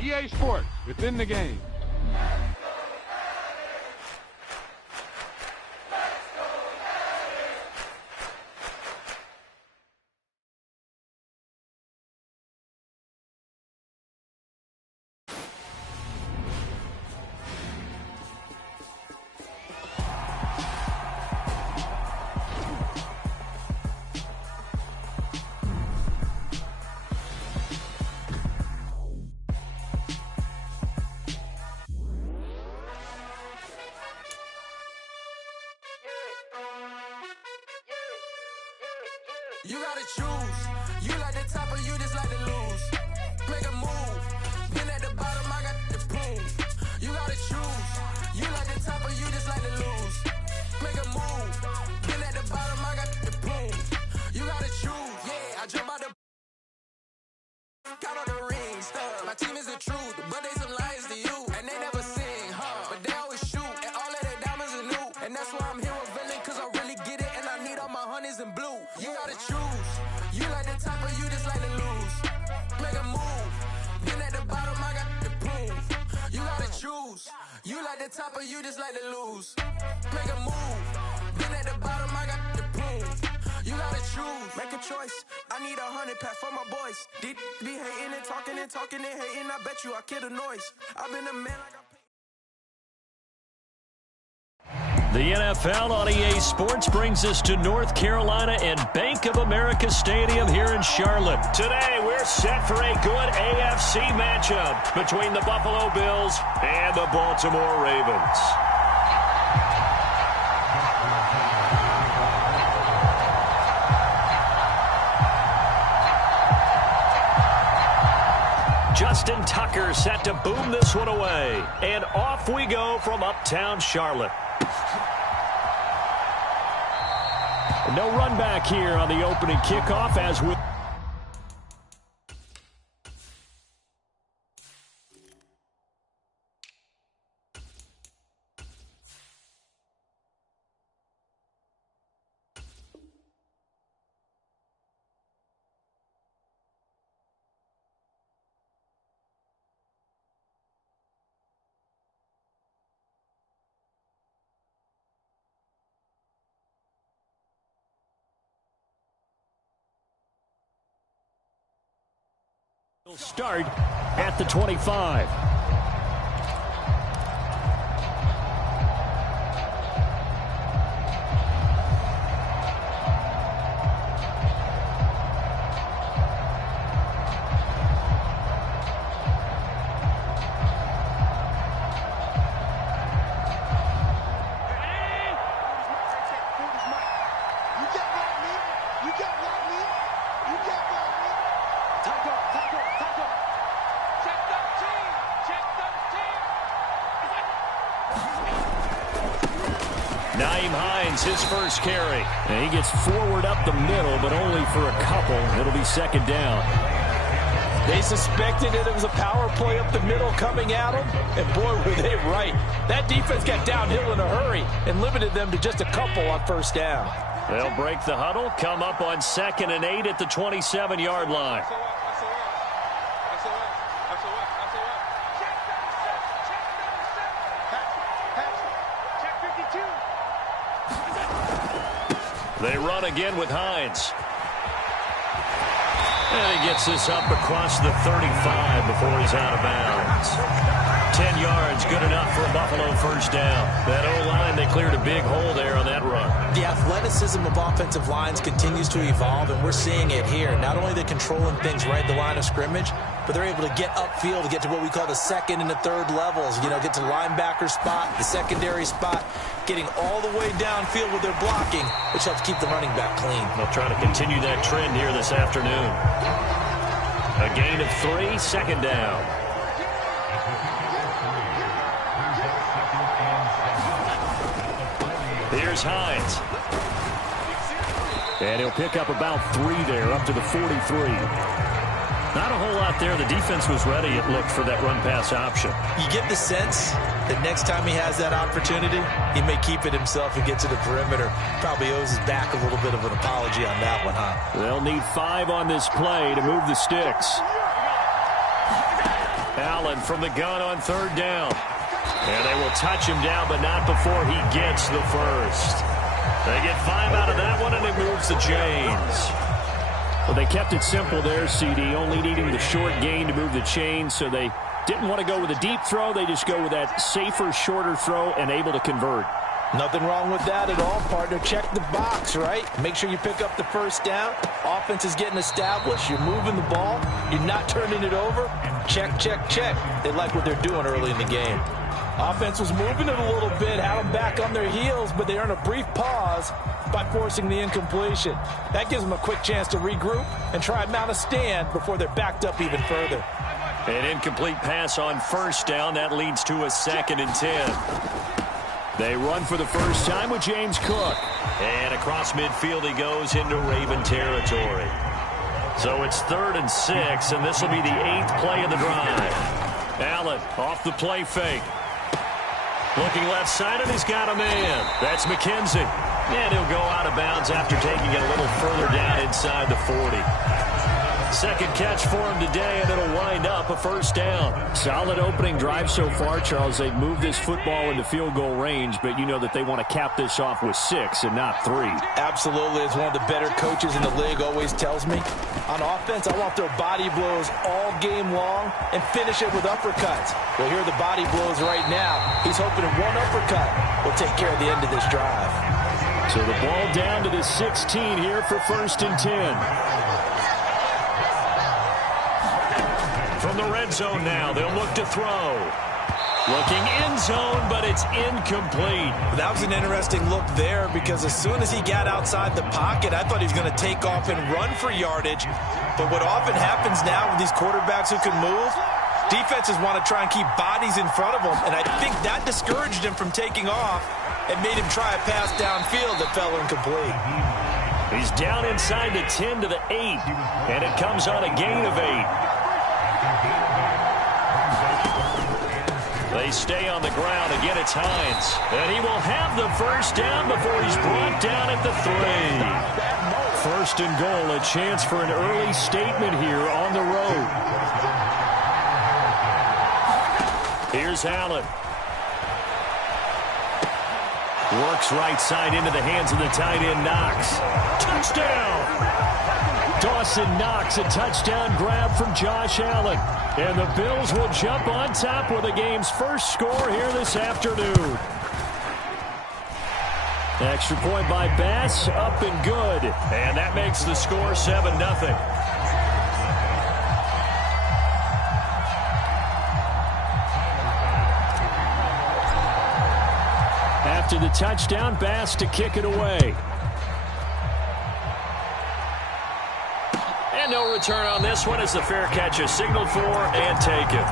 EA Sports, within the game. You gotta choose. You like the top or you just like to lose. Make a move. Been at the bottom, I got the proof. You gotta choose. You like the top or you just like to lose. Make a move. Been at the bottom, I got the proof. You gotta choose. Yeah, I jump out the got on the ring stuff. My team is the truth, but they some liars to you. And they never sing, but they always shoot. And all of their diamonds are new. And that's why I'm here with villain, cause I really get it. And I need all my honeys in blue. You gotta choose. You like the top or you just like to lose. Make a move. Been at the bottom, I got the proof. You gotta choose. You like the top or you just like to lose. Make a move. Been at the bottom, I got the proof. You gotta choose. Make a choice. I need 100 pack for my boys. Be hating and talking and hating. I bet you I kill the noise. I've been a man like I The NFL on EA Sports brings us to North Carolina and Bank of America Stadium here in Charlotte. Today, we're set for a good AFC matchup between the Buffalo Bills and the Baltimore Ravens. Justin Tucker set to boom this one away. And off we go from uptown Charlotte. No run back here on the opening kickoff as we... Start at the 25. His first carry. And he gets forward up the middle, but only for a couple. It'll be second down. They suspected that it was a power play up the middle coming at them, and boy, were they right. That defense got downhill in a hurry and limited them to just a couple on first down. They'll break the huddle, come up on 2nd and 8 at the 27-yard line. They run again with Hines. And he gets this up across the 35 before he's out of bounds. 10 yards, good enough for a Buffalo first down. That O-line, they cleared a big hole there on that run. The athleticism of offensive lines continues to evolve, and we're seeing it here. Not only they're controlling things right at the line of scrimmage, but they're able to get upfield to get to what we call the second and the third levels. You know, get to the linebacker spot, the secondary spot, getting all the way downfield with their blocking, which helps keep the running back clean. They'll try to continue that trend here this afternoon. A gain of 3, second down. Here's Hines. And he'll pick up about 3 there, up to the 43. Not a whole lot there. The defense was ready, it looked, for that run-pass option. You get the sense that next time he has that opportunity, he may keep it himself and get to the perimeter. Probably owes his back a little bit of an apology on that one, huh? They'll need 5 on this play to move the sticks. Allen from the gun on third down. And they will touch him down, but not before he gets the first. They get 5 out of that one, and it moves the chains. Well, they kept it simple there, CD, only needing the short gain to move the chains, so they didn't want to go with a deep throw. They just go with that safer, shorter throw and able to convert. Nothing wrong with that at all, partner. Check the box, right? Make sure you pick up the first down. Offense is getting established. You're moving the ball. You're not turning it over. Check, check, check. They like what they're doing early in the game. Offense was moving it a little bit, had them back on their heels, but they earn a brief pause by forcing the incompletion. That gives them a quick chance to regroup and try and mount a stand before they're backed up even further. An incomplete pass on first down. That leads to a 2nd and 10. They run for the first time with James Cook. And across midfield he goes into Raven territory. So it's 3rd and 6, and this will be the 8th play of the drive. Allen off the play fake. Looking left side, and he's got a man. That's McKenzie. And he'll go out of bounds after taking it a little further down inside the 40. Second catch for him today, and it'll wind up a first down. Solid opening drive so far, Charles. They've moved this football into field goal range, but you know that they want to cap this off with 6 and not 3. Absolutely. As one of the better coaches in the league always tells me, on offense, I want their body blows all game long and finish it with uppercuts. Well, here are the body blows right now. He's hoping that one uppercut will take care of the end of this drive. So the ball down to the 16 here for 1st and 10. From the red zone now, they'll look to throw. Looking end zone, but it's incomplete. That was an interesting look there because as soon as he got outside the pocket, I thought he was going to take off and run for yardage. But what often happens now with these quarterbacks who can move, defenses want to try and keep bodies in front of them, and I think that discouraged him from taking off and made him try a pass downfield that fell incomplete. He's down inside the 10 to the 8, and it comes on a gain of 8. They stay on the ground. Again, it's Hines. And he will have the first down before he's brought down at the 3. 1st and goal, a chance for an early statement here on the road. Here's Allen. Works right side into the hands of the tight end, Knox. Touchdown! Dawson Knox, a touchdown grab from Josh Allen. And the Bills will jump on top with the game's first score here this afternoon. Extra point by Bass, up and good. And that makes the score 7-0. After the touchdown, Bass to kick it away. And no return on this one as the fair catch is signaled for and taken.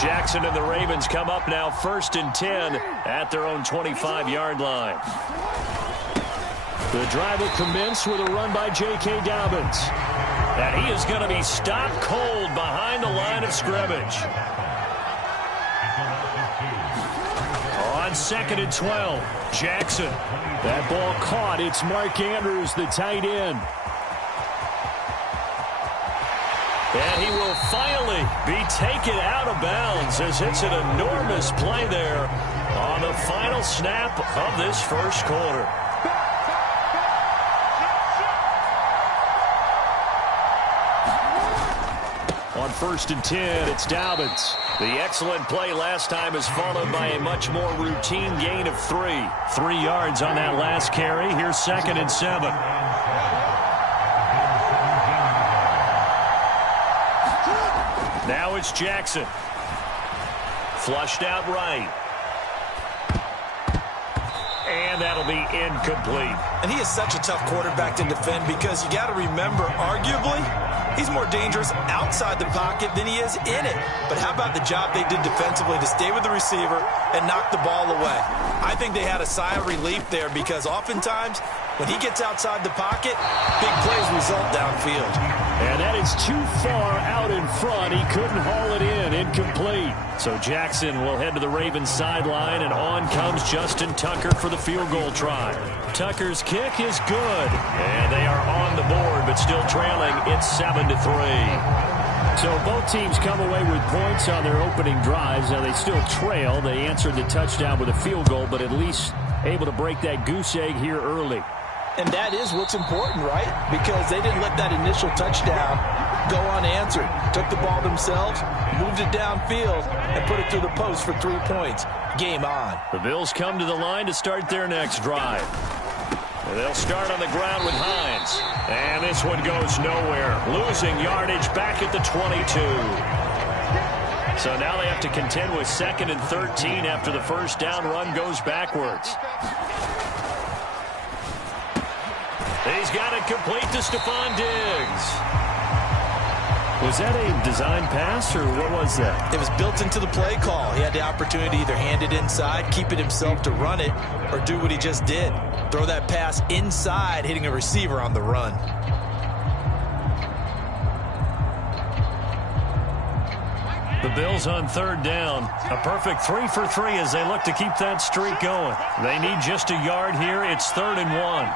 Jackson and the Ravens come up now 1st and 10 at their own 25-yard line. The drive will commence with a run by J.K. Dobbins. And he is going to be stopped cold behind the line of scrimmage. On 2nd and 12, Jackson. That ball caught. It's Mark Andrews, the tight end. And he will finally be taken out of bounds as it's an enormous play there on the final snap of this first quarter. On 1st and 10, it's Dobbins. The excellent play last time is followed by a much more routine gain of 3. 3 yards on that last carry. Here's 2nd and 7. Now it's Jackson. Flushed out right. And that'll be incomplete. And he is such a tough quarterback to defend because you got to remember, arguably, he's more dangerous outside the pocket than he is in it. But how about the job they did defensively to stay with the receiver and knock the ball away? I think they had a sigh of relief there because oftentimes when he gets outside the pocket, big plays result downfield. And that is too far out in front. He couldn't haul it in. Incomplete. So Jackson will head to the Ravens sideline, and on comes Justin Tucker for the field goal try. Tucker's kick is good. And they are on the board, but still trailing. It's 7-3. So both teams come away with points on their opening drives. Now they still trail. They answered the touchdown with a field goal, but at least able to break that goose egg here early. And that is what's important, right? Because they didn't let that initial touchdown go unanswered. Took the ball themselves, moved it downfield, and put it through the post for 3 points. Game on. The Bills come to the line to start their next drive. They'll start on the ground with Hines. And this one goes nowhere. Losing yardage back at the 22. So now they have to contend with 2nd and 13 after the first down run goes backwards. He's got it complete to Stephon Diggs. Was that a design pass, or what was that? It was built into the play call. He had the opportunity to either hand it inside, keep it himself to run it, or do what he just did. Throw that pass inside, hitting a receiver on the run. The Bills on 3rd down. A perfect 3 for 3 as they look to keep that streak going. They need just a yard here. It's 3rd and 1.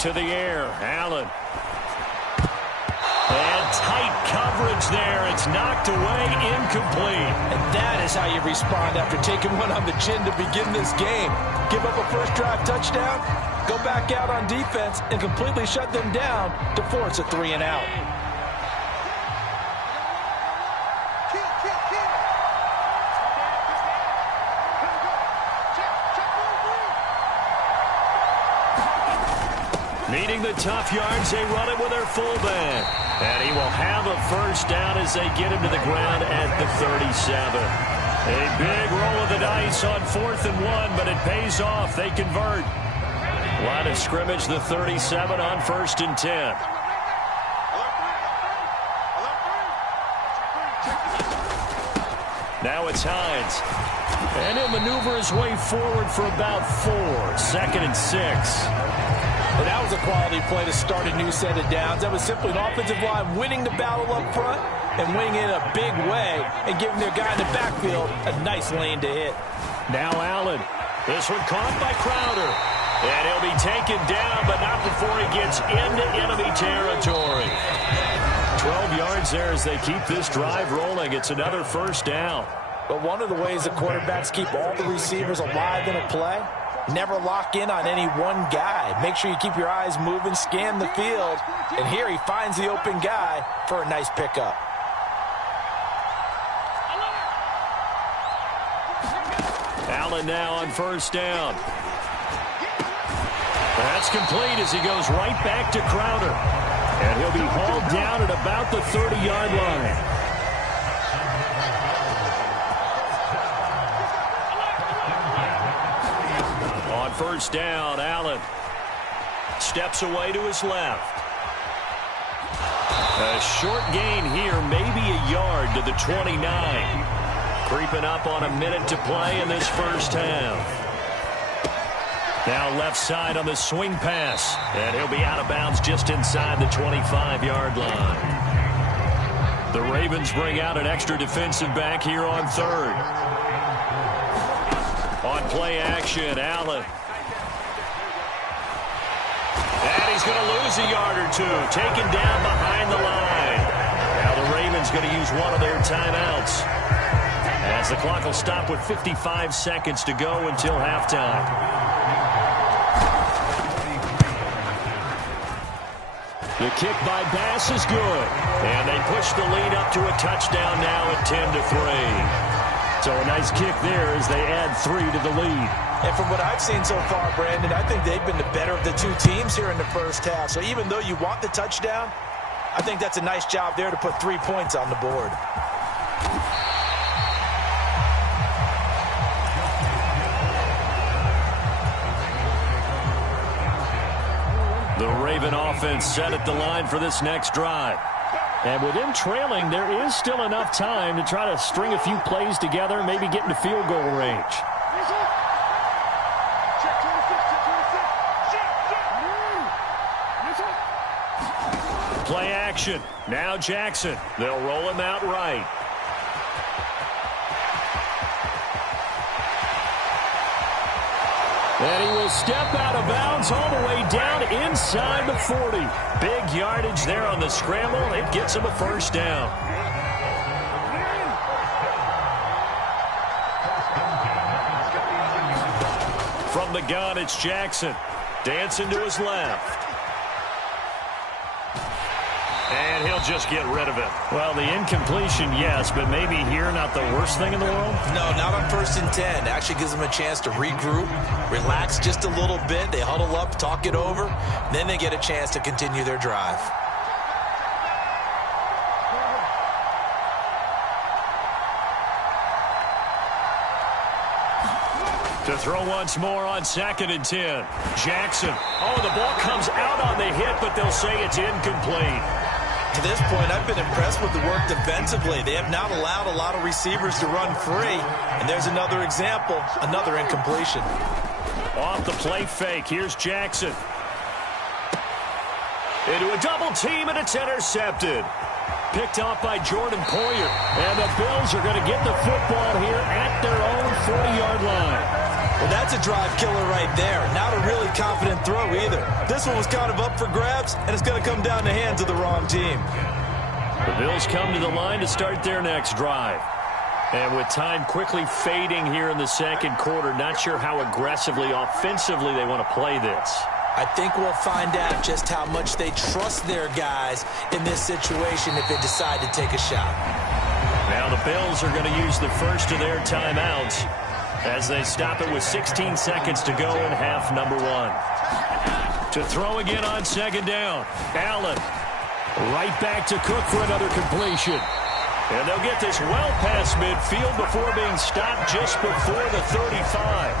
To the air, Allen. And tight coverage there. It's knocked away, incomplete. And that is how you respond after taking one on the chin to begin this game. Give up a first drive touchdown, go back out on defense, and completely shut them down to force a 3 and out. Needing the tough yards, they run it with their fullback. And he will have a first down as they get him to the ground at the 37. A big roll of the dice on 4th and 1, but it pays off. They convert. Line of scrimmage, the 37 on 1st and 10. Now it's Hines. And he'll maneuver his way forward for about 4. 2nd and 6. But that was a quality play to start a new set of downs. That was simply an offensive line winning the battle up front and winning it in a big way and giving their guy in the backfield a nice lane to hit. Now Allen. This one caught by Crowder. And he'll be taken down, but not before he gets into enemy territory. 12 yards there as they keep this drive rolling. It's another first down. But one of the ways the quarterbacks keep all the receivers alive in a play, never lock in on any one guy. Make sure you keep your eyes moving, scan the field. And here he finds the open guy for a nice pickup. Allen now on first down. That's complete as he goes right back to Crowder. And he'll be hauled down at about the 30-yard line. On first down, Allen steps away to his left. A short gain here, maybe a yard to the 29. Creeping up on a minute to play in this first half. Now left side on the swing pass. And he'll be out of bounds just inside the 25-yard line. The Ravens bring out an extra defensive back here on 3rd. On play action, Allen. And he's going to lose a yard or 2. Taken down behind the line. Now the Ravens going to use one of their timeouts. As the clock will stop with 55 seconds to go until halftime. The kick by Bass is good. And they push the lead up to a touchdown now at 10-3. So a nice kick there as they add 3 to the lead. And from what I've seen so far, Brandon, I think they've been the better of the two teams here in the first half. So even though you want the touchdown, I think that's a nice job there to put 3 points on the board. The Raven offense set at the line for this next drive. And with them trailing, there is still enough time to try to string a few plays together, maybe get into field goal range. play action. Now Jackson. They'll roll him out right. And he will step out of bounds all the way down inside the 40. Big yardage there on the scramble. It gets him a first down. From the gun, it's Jackson. Dancing to his left. And he'll just get rid of it. Well, the incompletion, yes, but maybe here not the worst thing in the world? No, not on 1st and 10. Actually gives them a chance to regroup, relax just a little bit. They huddle up, talk it over. Then they get a chance to continue their drive. To throw once more on 2nd and 10. Jackson. Oh, the ball comes out on the hit, but they'll say it's incomplete. To this point, I've been impressed with the work defensively. They have not allowed a lot of receivers to run free. And there's another example, another incompletion. Off the play fake, here's Jackson. Into a double team, and it's intercepted. Picked off by Jordan Poyer. And the Bills are going to get the football here at their own 40-yard line. Well, that's a drive killer right there. Not a really confident throw either. This one was kind of up for grabs, and it's going to come down the hands of the wrong team. The Bills come to the line to start their next drive. And with time quickly fading here in the second quarter, not sure how aggressively, offensively they want to play this. I think we'll find out just how much they trust their guys in this situation if they decide to take a shot. Now the Bills are going to use the first of their timeouts as they stop it with 16 seconds to go in half number 1. To throw again on 2nd down. Allen right back to Cook for another completion. And they'll get this well past midfield before being stopped just before the 35.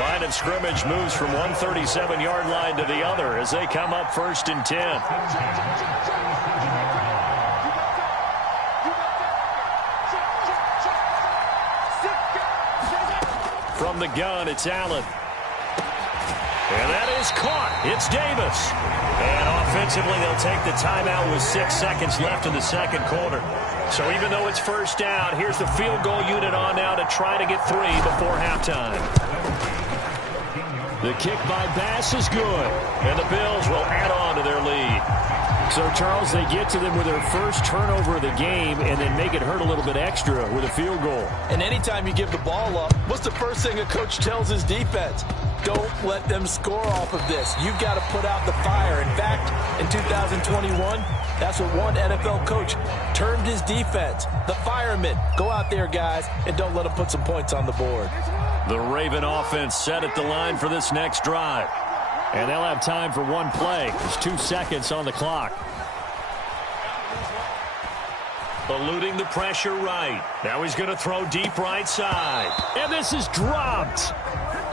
Line of scrimmage moves from one 37-yard line to the other as they come up 1st and 10. From the gun, it's Allen. And that is caught. It's Davis. And offensively, they'll take the timeout with 6 seconds left in the second quarter. So even though it's first down, here's the field goal unit on now to try to get 3 before halftime. The kick by Bass is good. And the Bills will add on to their lead. So, Charles, they get to them with their first turnover of the game and then make it hurt a little bit extra with a field goal. And anytime you give the ball up, what's the first thing a coach tells his defense? Don't let them score off of this. You've got to put out the fire. In fact, in 2021, that's what one NFL coach termed his defense. The firemen. Go out there, guys, and don't let them put some points on the board. The Raven offense set at the line for this next drive. And they'll have time for one play. There's 2 seconds on the clock. Eluding the pressure right. Now he's going to throw deep right side. And this is dropped.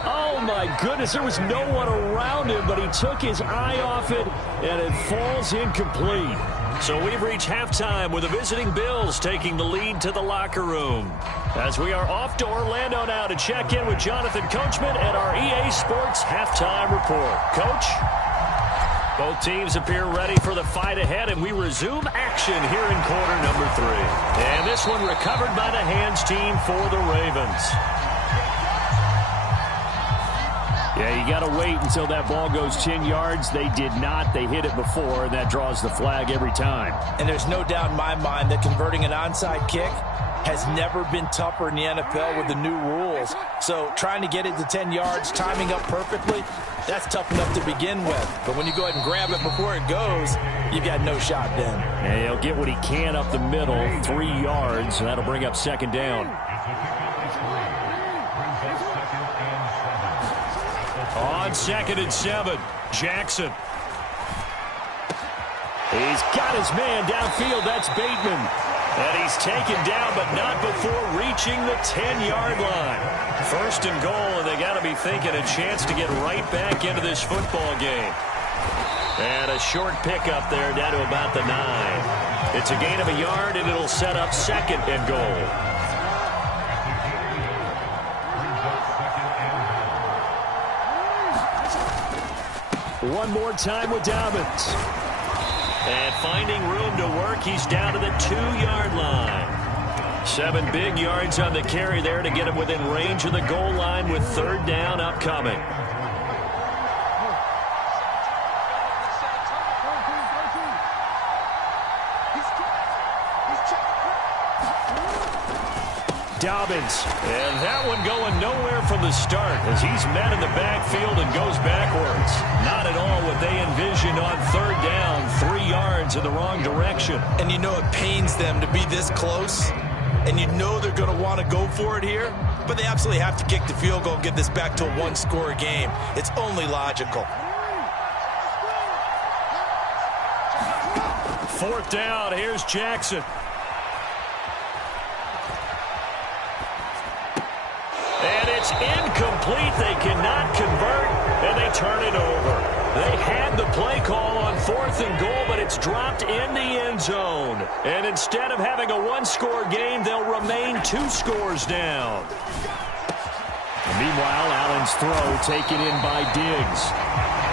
Oh, my goodness. There was no one around him, but he took his eye off it, and it falls incomplete. So we've reached halftime with the visiting Bills taking the lead to the locker room. As we are off to Orlando now to check in with Jonathan Coachman at our EA Sports Halftime Report. Coach? Both teams appear ready for the fight ahead, and we resume action here in quarter number 3. And this one recovered by the hands team for the Ravens. Yeah, you got to wait until that ball goes 10 yards. They did not. They hit it before, and that draws the flag every time. And there's no doubt in my mind that converting an onside kick has never been tougher in the NFL with the new rules. So trying to get it to 10 yards, timing up perfectly, that's tough enough to begin with. But when you go ahead and grab it before it goes, you've got no shot then. And he'll get what he can up the middle, 3 yards, and that'll bring up 2nd down. On 2nd and 7, Jackson. He's got his man downfield. That's Bateman. And he's taken down, but not before reaching the 10-yard line. 1st and goal, and they got to be thinking a chance to get right back into this football game. And a short pickup there down to about the 9. It's a gain of a yard, and it'll set up 2nd and goal. One more time with Dobbins. And finding room to work, he's down to the 2-yard line. 7 big yards on the carry there to get him within range of the goal line with 3rd down upcoming. Dobbins, and that one going nowhere from the start as he's met in the backfield and goes backwards. Not at all what they envisioned on 3rd down, 3 yards in the wrong direction. And you know it pains them to be this close, and you know they're going to want to go for it here, but they absolutely have to kick the field goal and get this back to a 1-score game. It's only logical. 4th down, here's Jackson. And it's incomplete. They cannot convert, and they turn it over. They had the play call on 4th and goal, but it's dropped in the end zone. And instead of having a 1-score game, they'll remain 2 scores down. And meanwhile, Allen's throw taken in by Diggs.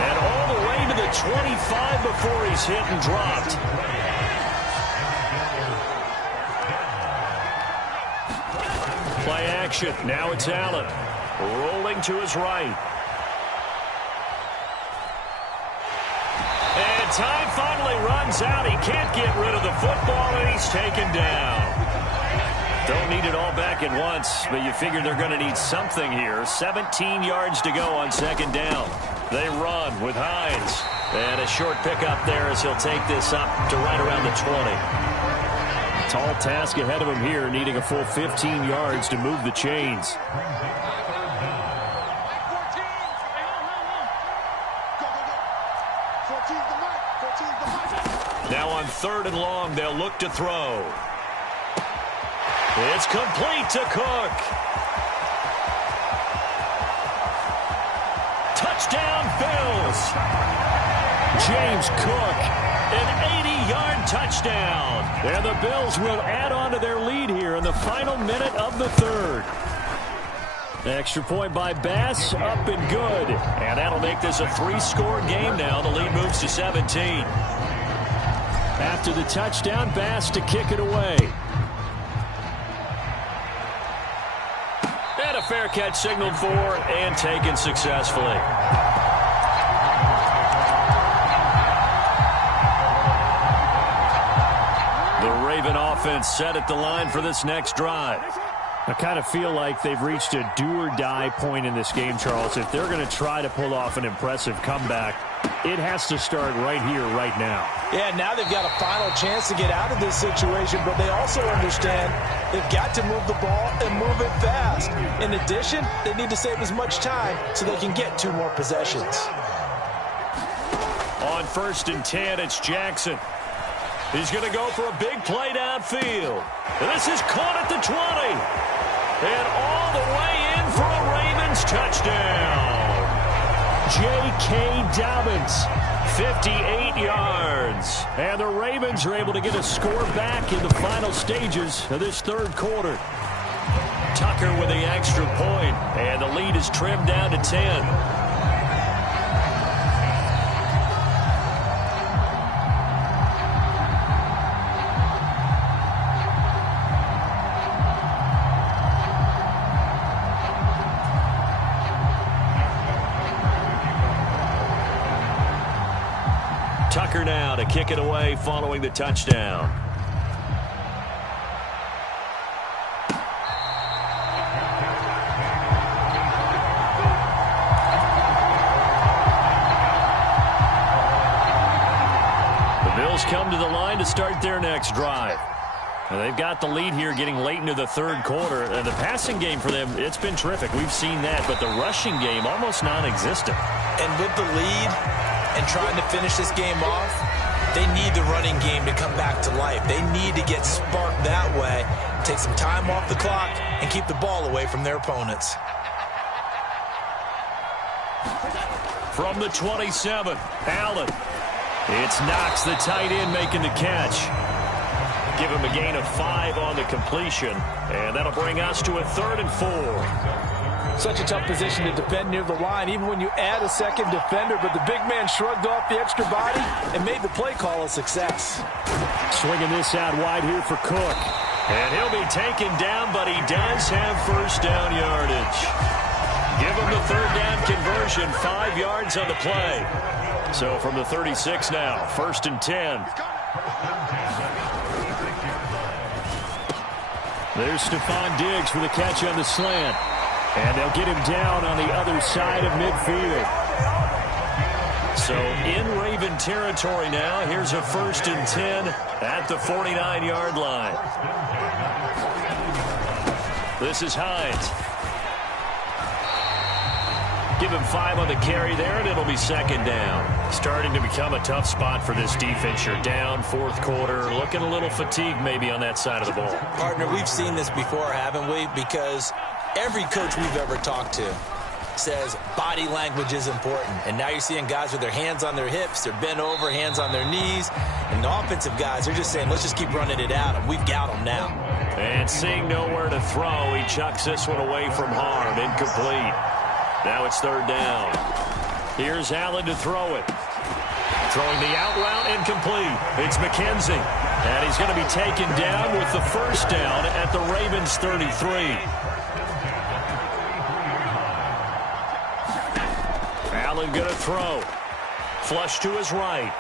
And all the way to the 25 before he's hit and dropped. Play action. Now it's Allen. Rolling to his right. And time finally runs out. He can't get rid of the football, and he's taken down. Don't need it all back at once, but you figure they're going to need something here. 17 yards to go on 2nd down. They run with Hines. And a short pickup there as he'll take this up to right around the 20. Tall task ahead of him here, needing a full 15 yards to move the chains. Now on 3rd and long, they'll look to throw. It's complete to Cook. Touchdown, Bills. James Cook, an 80-yard touchdown. And the Bills will add on to their lead here in the final minute of the 3rd. Extra point by Bass, up and good. And that'll make this a 3-score game now. The lead moves to 17. After the touchdown, Bass to kick it away. And a fair catch signaled for and taken successfully. The Raven offense set at the line for this next drive. I kind of feel like they've reached a do-or-die point in this game, Charles. If they're going to try to pull off an impressive comeback, it has to start right here, right now. Yeah, now they've got a final chance to get out of this situation, but they also understand they've got to move the ball and move it fast. In addition, they need to save as much time so they can get 2 more possessions. On 1st and 10, it's Jackson. He's going to go for a big play downfield. And this is caught at the 20. And all the way in for a Ravens touchdown. J.K. Dobbins, 58 yards. And the Ravens are able to get a score back in the final stages of this 3rd quarter. Tucker with the extra point, and the lead is trimmed down to 10. Tucker now to kick it away following the touchdown. The Bills come to the line to start their next drive. Now they've got the lead here getting late into the 3rd quarter. And the passing game for them, it's been terrific. We've seen that, but the rushing game almost non-existent. And with the lead and trying to finish this game off, they need the running game to come back to life. They need to get sparked that way, take some time off the clock, and keep the ball away from their opponents. From the 27, Allen. It's Knox, the tight end, making the catch. Give him a gain of 5 on the completion, and that'll bring us to a 3rd and 4. Such a tough position to defend near the line, even when you add a second defender, but the big man shrugged off the extra body and made the play call a success. Swinging this out wide here for Cook. And he'll be taken down, but he does have first down yardage. Give him the third down conversion, 5 yards on the play. So from the 36 now, 1st and 10. There's Stephon Diggs for the catch on the slant. And they'll get him down on the other side of midfield. So in Raven territory now, here's a 1st and 10 at the 49-yard line. This is Hines. Give him 5 on the carry there, and it'll be 2nd down. Starting to become a tough spot for this defense. You're down 4th quarter, looking a little fatigued maybe on that side of the ball. Partner, we've seen this before, haven't we? Because every coach we've ever talked to says body language is important. And now you're seeing guys with their hands on their hips, they're bent over, hands on their knees. And the offensive guys, they're just saying, let's just keep running it out, and we've got them now. And seeing nowhere to throw, he chucks this one away from harm. Incomplete. Now it's 3rd down. Here's Allen to throw it. Throwing the out route, incomplete. It's McKenzie. And he's going to be taken down with the 1st down at the Ravens' 33. Allen going to throw. Flush to his right.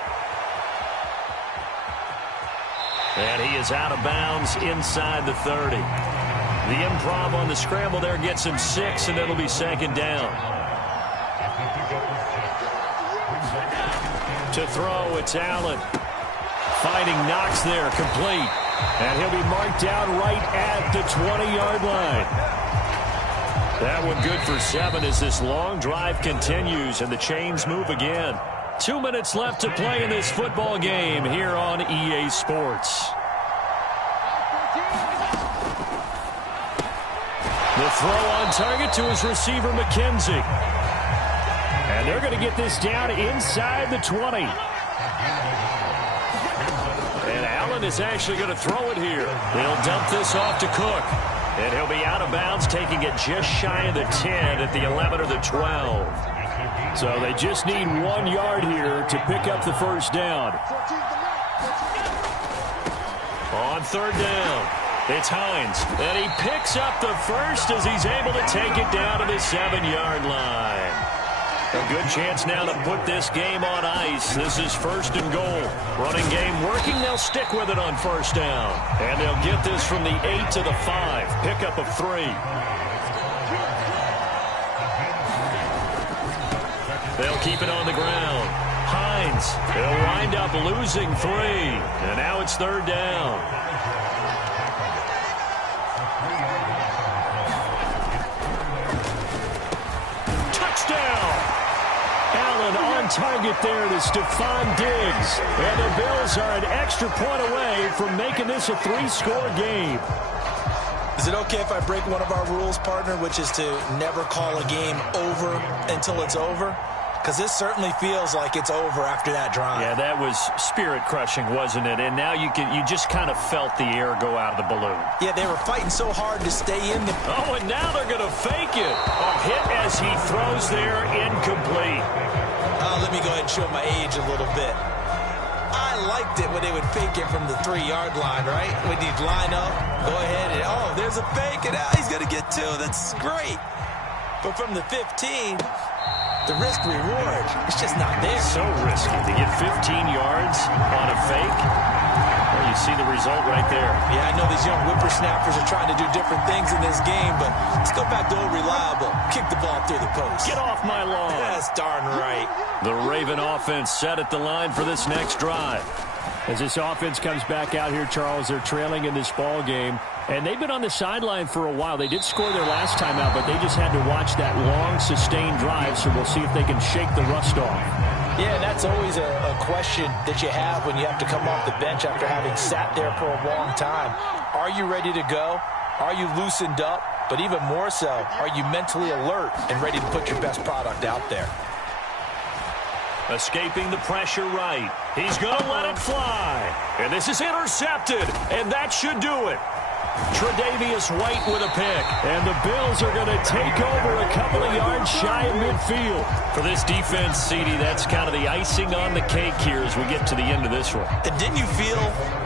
And he is out of bounds inside the 30. The improv on the scramble there gets him 6, and it'll be 2nd down. To throw, it's Allen. Finding Knox there, complete. And he'll be marked down right at the 20-yard line. That one good for 7 as this long drive continues and the chains move again. 2 minutes left to play in this football game here on EA Sports. The throw on target to his receiver, McKenzie. And they're going to get this down inside the 20. And Allen is actually going to throw it here. They'll dump this off to Cook. And he'll be out of bounds, taking it just shy of the 10 at the 11 or the 12. So they just need 1 yard here to pick up the 1st down. On 3rd down, it's Hines. And he picks up the 1st as he's able to take it down to the 7-yard line. A good chance now to put this game on ice. This is 1st and goal. Running game working. They'll stick with it on 1st down. And they'll get this from the 8 to the 5. Pickup of 3. They'll keep it on the ground. Hines. They'll wind up losing 3. And now it's 3rd down. On target there to Stephon Diggs. And the Bills are an extra point away from making this a 3-score game. Is it okay if I break one of our rules, partner, which is to never call a game over until it's over? Because this certainly feels like it's over after that drive. Yeah, that was spirit-crushing, wasn't it? And now you just kind of felt the air go out of the balloon. Yeah, they were fighting so hard to stay in the... Oh, and now they're going to fake it. A hit as he throws there, incomplete. Let me go ahead and show my age a little bit. I liked it when they would fake it from the 3-yard line, right? When you'd line up, go ahead and, oh, there's a fake, and he's going to get 2. That's great. But from the 15, the risk-reward, it's just not there. So risky to get 15 yards on a fake. Well, you see the result right there. Yeah, I know these young whippersnappers are trying to do different things in this game, but let's go back to old reliable. Kick the ball through the post. Get off my lawn. That's darn right. The Raven offense set at the line for this next drive. As this offense comes back out here, Charles, they're trailing in this ball game. And they've been on the sideline for a while. They did score their last time out, but they just had to watch that long, sustained drive, so we'll see if they can shake the rust off. Yeah, that's always a question that you have when you have to come off the bench after having sat there for a long time. Are you ready to go? Are you loosened up? But even more so, are you mentally alert and ready to put your best product out there? Escaping the pressure right. He's going to let it fly. And this is intercepted, and that should do it. Tre'Davious White with a pick. And the Bills are going to take over a couple of yards shy of midfield. For this defense, CD, that's kind of the icing on the cake here as we get to the end of this one. And didn't you feel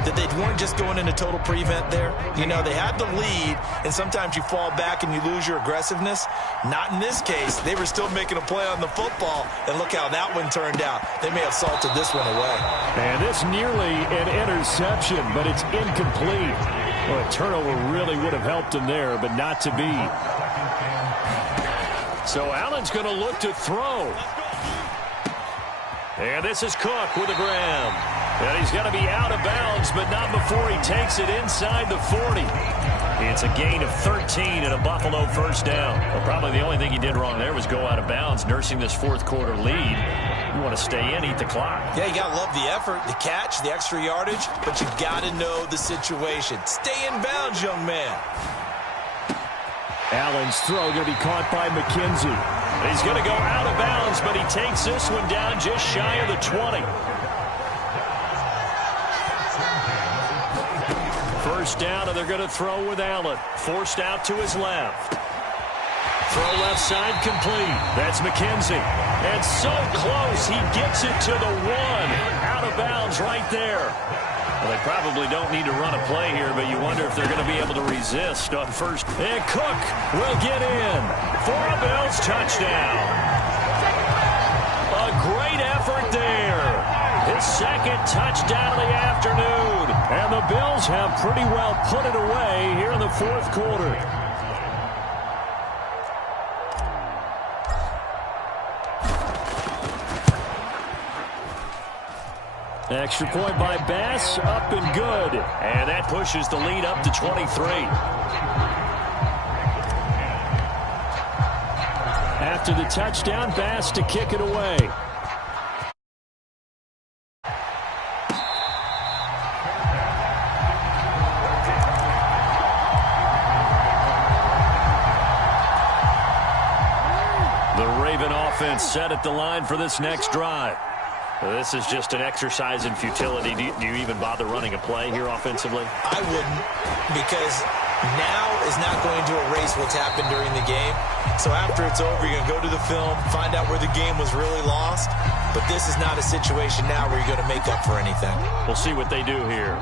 that they weren't just going into total prevent there? You know, they had the lead, and sometimes you fall back and you lose your aggressiveness. Not in this case. They were still making a play on the football, and look how that one turned out. They may have salted this one away. And this nearly an interception, but it's incomplete. Well, a turnover really would have helped him there, but not to be. So Allen's going to look to throw. And this is Cook with a grab. And he's going to be out of bounds, but not before he takes it inside the 40. It's a gain of 13 and a Buffalo first down. Well, probably the only thing he did wrong there was go out of bounds, nursing this fourth quarter lead. You want to stay in, eat the clock. Yeah, you got to love the effort, the catch, the extra yardage, but you got to know the situation. Stay in bounds, young man. Allen's throw going to be caught by McKenzie. He's going to go out of bounds, but he takes this one down just shy of the 20. First down, and they're going to throw with Allen. Forced out to his left. Throw left side complete. That's McKenzie. And so close, he gets it to the 1. Out of bounds right there. Well, they probably don't need to run a play here, but you wonder if they're going to be able to resist on first. And Cook will get in for a Bills touchdown. A great effort there. His second touchdown of the afternoon. And the Bills have pretty well put it away here in the fourth quarter. Extra point by Bass, up and good. And that pushes the lead up to 23. After the touchdown, Bass to kick it away. The Raven offense set at the line for this next drive. This is just an exercise in futility. Do you even bother running a play here offensively? I wouldn't, because now is not going to erase what's happened during the game. So after it's over, you're going to go to the film, find out where the game was really lost. But this is not a situation now where you're going to make up for anything. We'll see what they do here.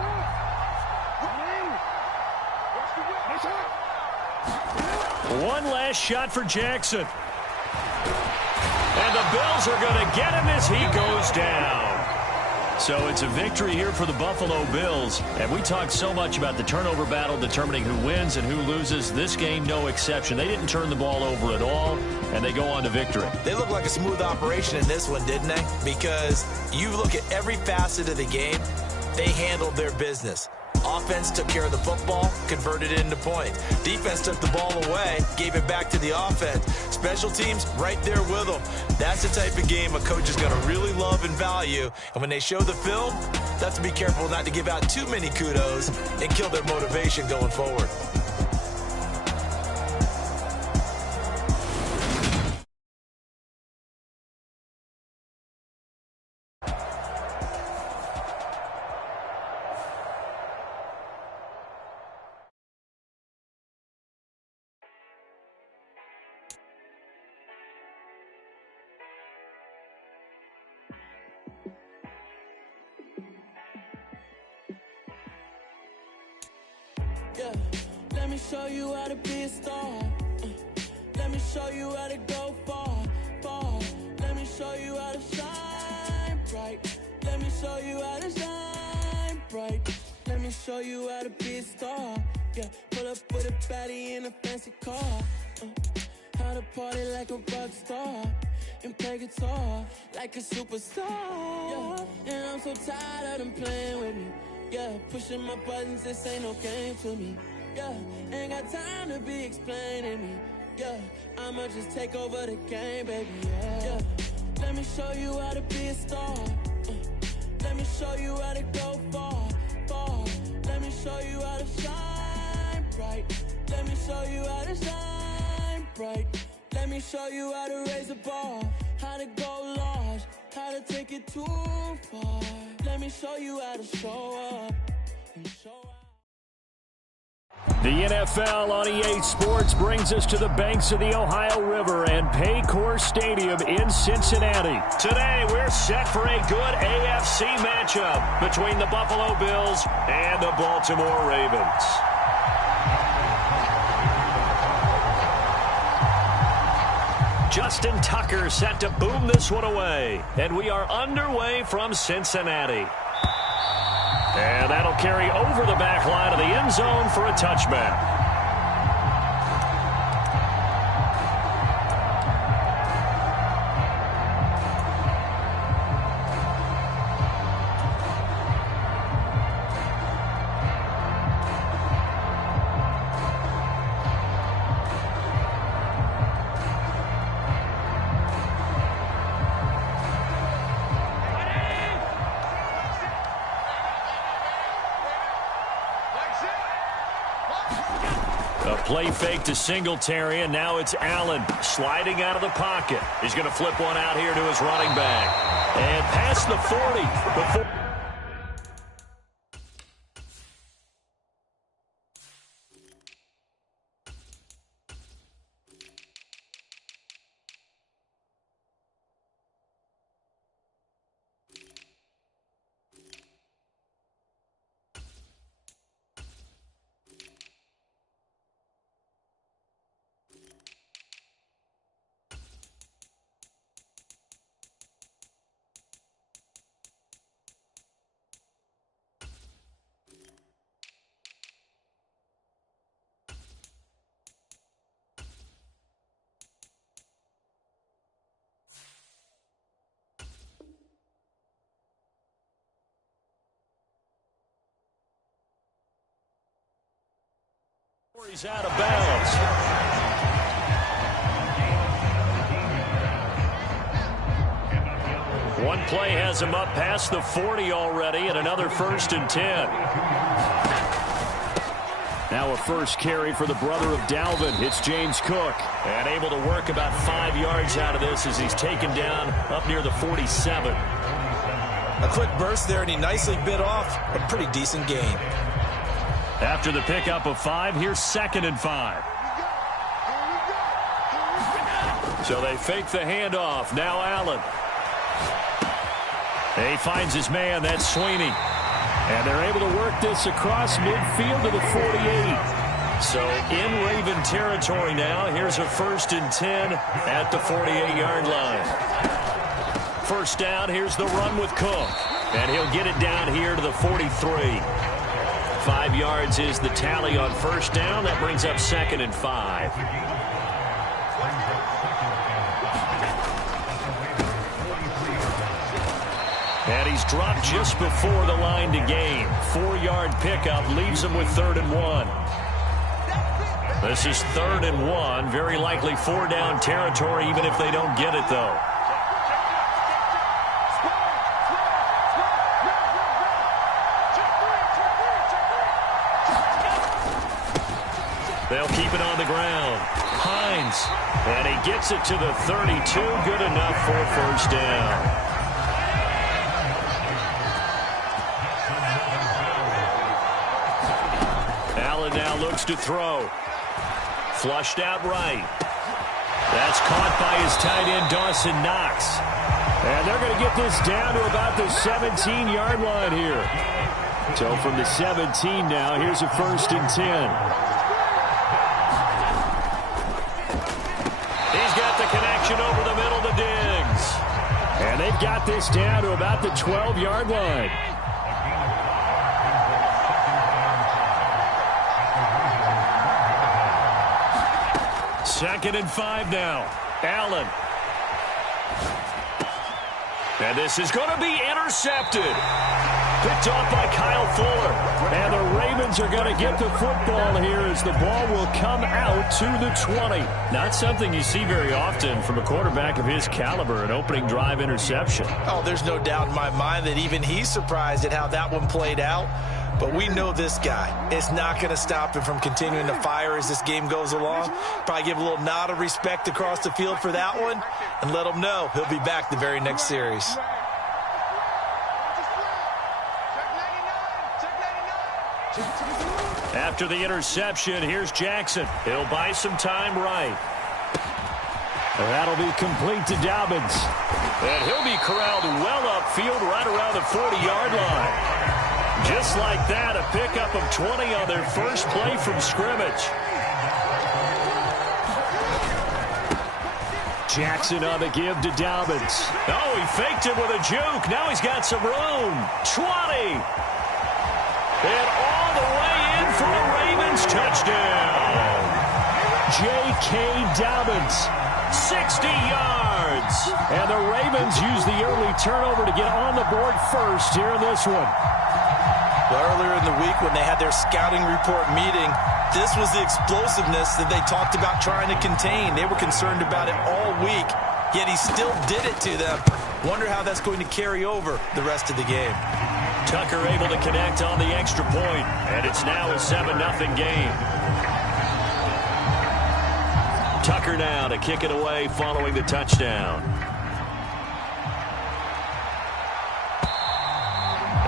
One last shot for Jackson. And the Bills are going to get him as he goes down. So it's a victory here for the Buffalo Bills. And we talked so much about the turnover battle determining who wins and who loses. This game, no exception. They didn't turn the ball over at all, and they go on to victory. They look like a smooth operation in this one, didn't they? Because you look at every facet of the game, they handled their business. Offense took care of the football, converted it into points. Defense took the ball away, gave it back to the offense. Special teams, right there with them. That's the type of game a coach is going to really love and value. And when they show the film, they have to be careful not to give out too many kudos and kill their motivation going forward. Yeah, let me show you how to be a star. Let me show you how to go far, far. Let me show you how to shine bright. Let me show you how to shine bright. Let me show you how to be a star. Yeah, pull up with a baddie in a fancy car. How to party like a rock star and play guitar like a superstar. Yeah, and I'm so tired of them playing with me. Yeah, pushing my buttons, this ain't no game to me. Yeah, ain't got time to be explaining me. Yeah, I'ma just take over the game, baby. Yeah, let me show you how to be a star. Let me show you how to go far, far. Let me show you how to shine bright. Let me show you how to shine bright. Let me show you how to raise a bar, how to go large, how to take it too far. Let me show you how to show up and show out. The NFL on EA Sports brings us to the banks of the Ohio River and Paycor Stadium in Cincinnati. Today, we're set for a good AFC matchup between the Buffalo Bills and the Baltimore Ravens. Justin Tucker set to boom this one away. And we are underway from Cincinnati. And that'll carry over the back line of the end zone for a touchback. A play fake to Singletary, and now it's Allen sliding out of the pocket. He's going to flip one out here to his running back. And past the 40. He's out of bounds. One play has him up past the 40 already, and another 1st and 10. Now a first carry for the brother of Dalvin. It's James Cook. And able to work about 5 yards out of this as he's taken down up near the 47. A quick burst there, and he nicely bit off a pretty decent gain. After the pickup of 5, here's 2nd and 5. So they fake the handoff. Now Allen. He finds his man. That's Sweeney. And they're able to work this across midfield to the 48. So in Raven territory now. Here's a 1st and 10 at the 48-yard line. First down. Here's the run with Cook. And he'll get it down here to the 43. 5 yards is the tally on first down. That brings up 2nd and 5. And he's dropped just before the line to gain. 4-yard pickup leaves him with 3rd and 1. This is 3rd and 1. Very likely 4-down territory, even if they don't get it, though. They'll keep it on the ground. Hines. And he gets it to the 32. Good enough for a 1st down. Allen now looks to throw. Flushed out right. That's caught by his tight end, Dawson Knox. And they're going to get this down to about the 17-yard line here. So from the 17 now, here's a 1st and 10. Connection over the middle to Diggs. And they've got this down to about the 12-yard line. Second and 5 now. Allen. And this is going to be intercepted. Picked off by Kyle Fuller. And the Ravens are going to get the football here as the ball will come out to the 20. Not something you see very often from a quarterback of his caliber, an opening drive interception. Oh, there's no doubt in my mind that even he's surprised at how that one played out. But we know this guy. It's not going to stop him from continuing to fire as this game goes along. Probably give a little nod of respect across the field for that one and let him know he'll be back the very next series. Check 99. After the interception, here's Jackson. He'll buy some time right. That'll be complete to Dobbins. And he'll be corralled well upfield right around the 40-yard line. Just like that, a pickup of 20 on their first play from scrimmage. Jackson on the give to Dobbins. Oh, he faked it with a juke. Now he's got some room. 20. And all the way in for a Ravens touchdown. J.K. Dobbins. 60 yards. And the Ravens use the early turnover to get on the board first here in this one. Well, earlier in the week when they had their scouting report meeting, this was the explosiveness that they talked about trying to contain. They were concerned about it all week, yet he still did it to them. Wonder how that's going to carry over the rest of the game. Tucker able to connect on the extra point, and it's now a 7-0 game. Tucker now to kick it away following the touchdown.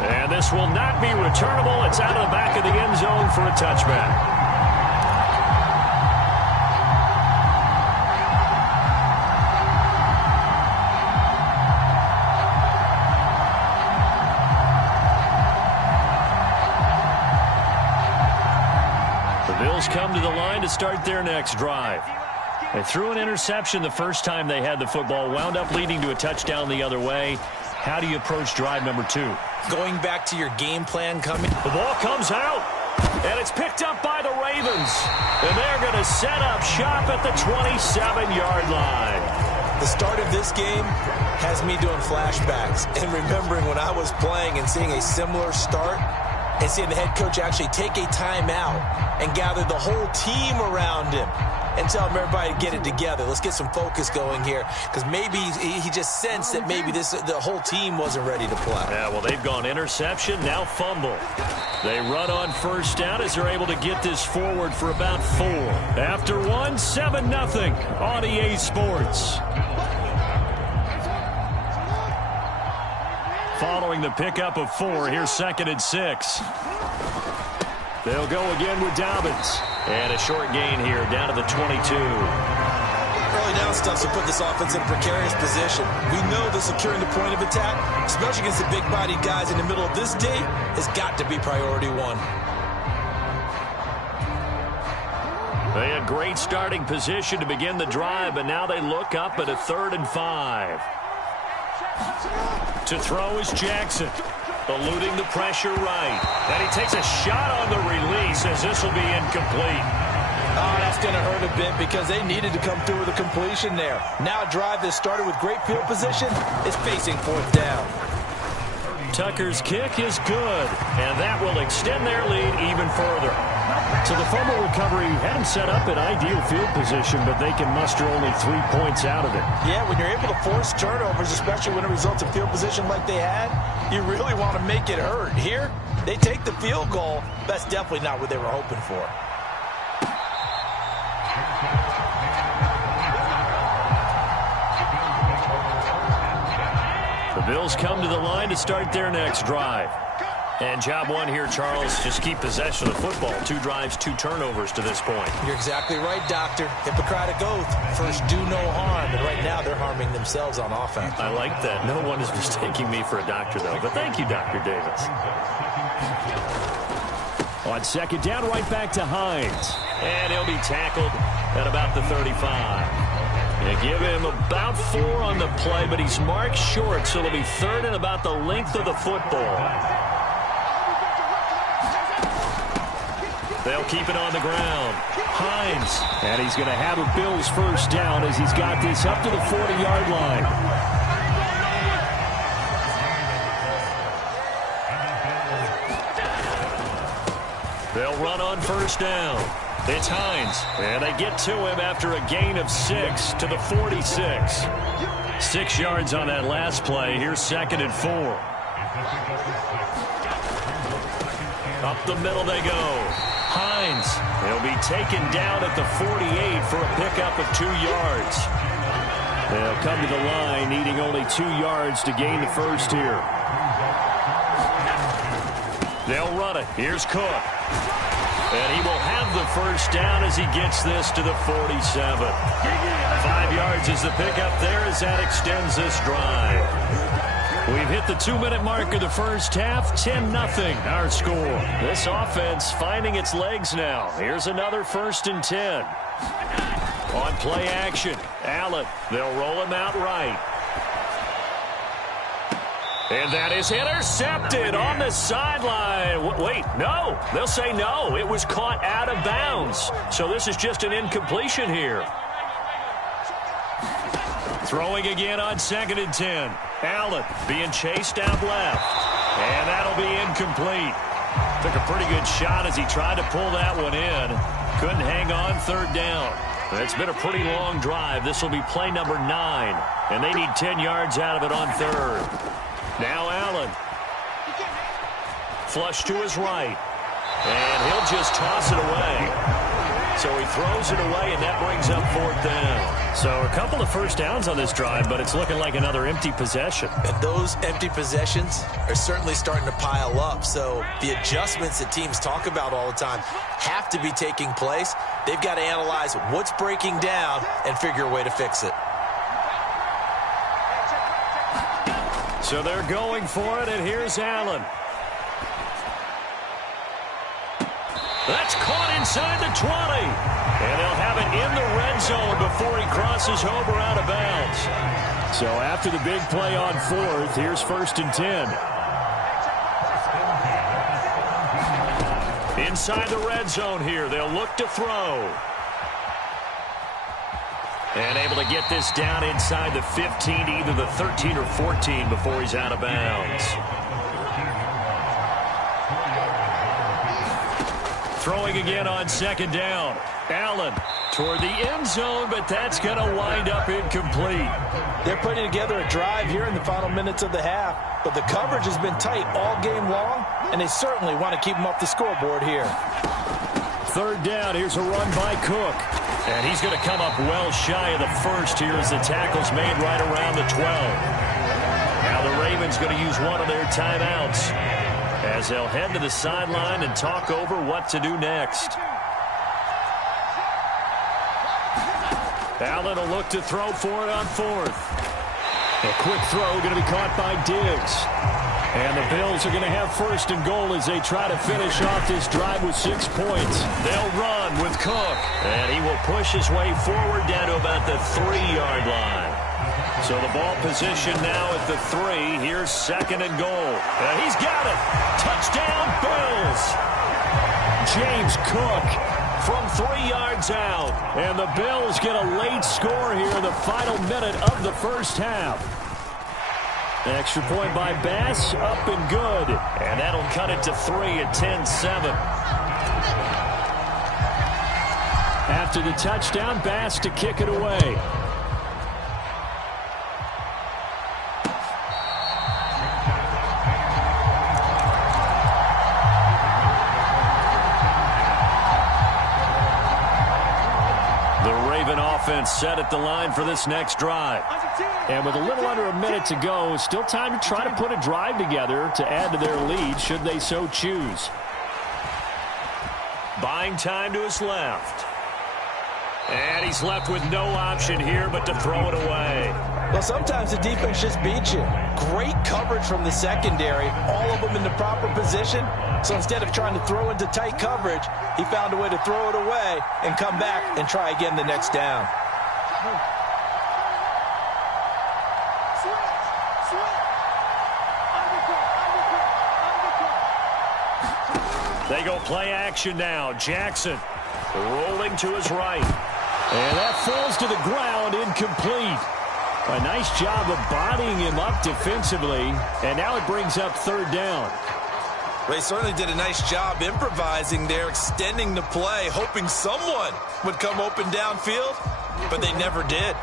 And this will not be returnable. It's out of the back of the end zone for a touchback. The Bills come to the line to start their next drive. They threw an interception the first time they had the football, wound up leading to a touchdown the other way. How do you approach drive number 2? Going back to your game plan coming. The ball comes out, and it's picked up by the Ravens. And they're going to set up shop at the 27-yard line. The start of this game has me doing flashbacks and remembering when I was playing and seeing a similar start and seeing the head coach actually take a timeout and gather the whole team around him and tell him everybody to get it together. Let's get some focus going here, because maybe he just sensed that maybe the whole team wasn't ready to play. Yeah, well, they've gone interception, now fumble. They run on first down as they're able to get this forward for about 4. After 1, 7-0 on EA Sports. Following the pickup of 4, here's 2nd and 6. They'll go again with Dobbins. And a short gain here, down to the 22. Early down stuff to put this offense in a precarious position. We know that securing the point of attack, especially against the big-bodied guys in the middle of this day, has got to be priority 1. They had great starting position to begin the drive, but now they look up at a 3rd and 5. To throw is Jackson. Eluding the pressure right. And he takes a shot on the release as this will be incomplete. Oh, that's going to hurt a bit because they needed to come through with a completion there. Now a drive that started with great field position is facing 4th down. Tucker's kick is good, and that will extend their lead even further. So the fumble recovery had them set up in ideal field position, but they can muster only 3 points out of it. Yeah, when you're able to force turnovers, especially when it results in field position like they had, you really want to make it hurt. Here, they take the field goal. That's definitely not what they were hoping for. The Bills come to the line to start their next drive. And job 1 here, Charles, just keep possession of the football. 2 drives, 2 turnovers to this point. You're exactly right, Doctor. Hippocratic oath. First, do no harm. And right now, they're harming themselves on offense. I like that. No one is mistaking me for a doctor, though. But thank you, Dr. Davis. On 2nd down, right back to Hines. And he'll be tackled at about the 35. They give him about 4 on the play, but he's marked short, so it'll be 3rd and about the length of the football. They'll keep it on the ground. Hines. And he's going to have a Bills first down as he's got this up to the 40-yard line. They'll run on first down. It's Hines. And they get to him after a gain of 6 to the 46. 6 yards on that last play. Here's 2nd and 4. Up the middle they go. Hines. He'll be taken down at the 48 for a pickup of 2 yards. They'll come to the line needing only 2 yards to gain the first here. They'll run it. Here's Cook. And he will have the first down as he gets this to the 47. 5 yards is the pickup there as that extends this drive. We've hit the 2-minute mark of the first half. 10-0 our score. This offense finding its legs now. Here's another 1st and 10. On play action, Allen. They'll roll him out right. And that is intercepted on the sideline. Wait, no. They'll say no. It was caught out of bounds. So this is just an incompletion here. Throwing again on 2nd and 10. Allen being chased out left. And that'll be incomplete. Took a pretty good shot as he tried to pull that one in. Couldn't hang on 3rd down. It's been a pretty long drive. This will be play number 9. And they need 10 yards out of it on 3rd. Now Allen. Flush to his right. And he'll just toss it away. So he throws it away, and that brings up 4th down. So a couple of first downs on this drive, but it's looking like another empty possession. And those empty possessions are certainly starting to pile up. So the adjustments that teams talk about all the time have to be taking place. They've got to analyze what's breaking down and figure a way to fix it. So they're going for it, and here's Allen. That's caught inside the 20. And they'll have it in the red zone before he crosses over out of bounds. So after the big play on 4th, here's 1st and 10. Inside the red zone here, they'll look to throw. And able to get this down inside the 15 to either the 13 or 14 before he's out of bounds. Throwing again on 2nd down. Allen toward the end zone, but that's going to wind up incomplete. They're putting together a drive here in the final minutes of the half, but the coverage has been tight all game long, and they certainly want to keep them off the scoreboard here. 3rd down, here's a run by Cook. And he's going to come up well shy of the first here as the tackle's made right around the 12. Now the Ravens going to use one of their timeouts as they'll head to the sideline and talk over what to do next. Allen will look to throw for it on 4th. A quick throw going to be caught by Diggs. And the Bills are going to have 1st and goal as they try to finish off this drive with 6 points. They'll run with Cook. And he will push his way forward down to about the 3-yard line. So the ball position now at the 3. Here's 2nd and goal. And he's got it. Touchdown, Bills. James Cook from 3 yards out. And the Bills get a late score here in the final minute of the first half. An extra point by Bass, up and good. And that'll cut it to 3 at 10-7. After the touchdown, Bass to kick it away. Offense set at the line for this next drive. And with a little under a minute to go, still time to try to put a drive together to add to their lead should they so choose. Buying time to his left. And he's left with no option here but to throw it away. Well, sometimes the defense just beats you. Great coverage from the secondary, all of them in the proper position. So instead of trying to throw into tight coverage, he found a way to throw it away and come back and try again the next down. They go play action now. Jackson rolling to his right. And that falls to the ground, incomplete. A nice job of bodying him up defensively, and now it brings up 3rd down. They certainly did a nice job improvising there, extending the play, hoping someone would come open downfield, but they never did.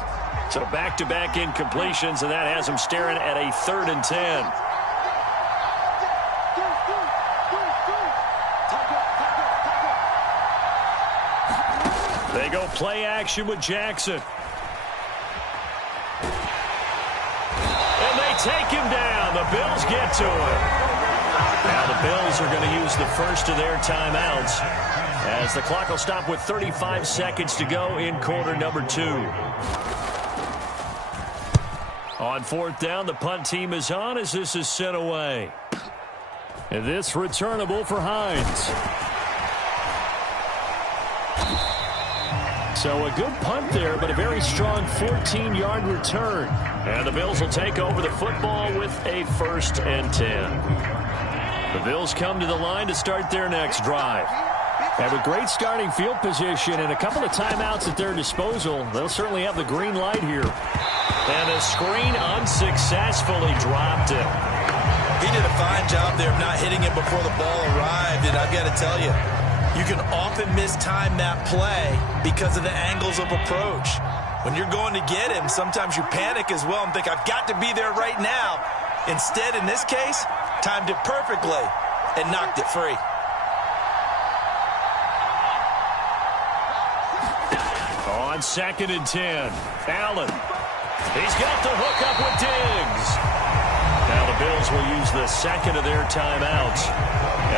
So back-to-back incompletions, and that has them staring at a 3rd and 10. They go play action with Jackson. And they take him down. The Bills get to him. Now the Bills are going to use the first of their timeouts as the clock will stop with 35 seconds to go in quarter number 2. On fourth down, the punt team is on as this is sent away. And this returnable for Hines. So a good punt there, but a very strong 14-yard return. And the Bills will take over the football with a 1st and 10. The Bills come to the line to start their next drive. Have a great starting field position and a couple of timeouts at their disposal. They'll certainly have the green light here. And a screen unsuccessfully dropped it. He did a fine job there of not hitting it before the ball arrived, and I've got to tell you, you can often mistime that play because of the angles of approach. When you're going to get him, sometimes you panic as well and think, I've got to be there right now. Instead, in this case, timed it perfectly and knocked it free. On 2nd and 10, Allen. He's got the hook up with Diggs. Now the Bills will use the second of their timeouts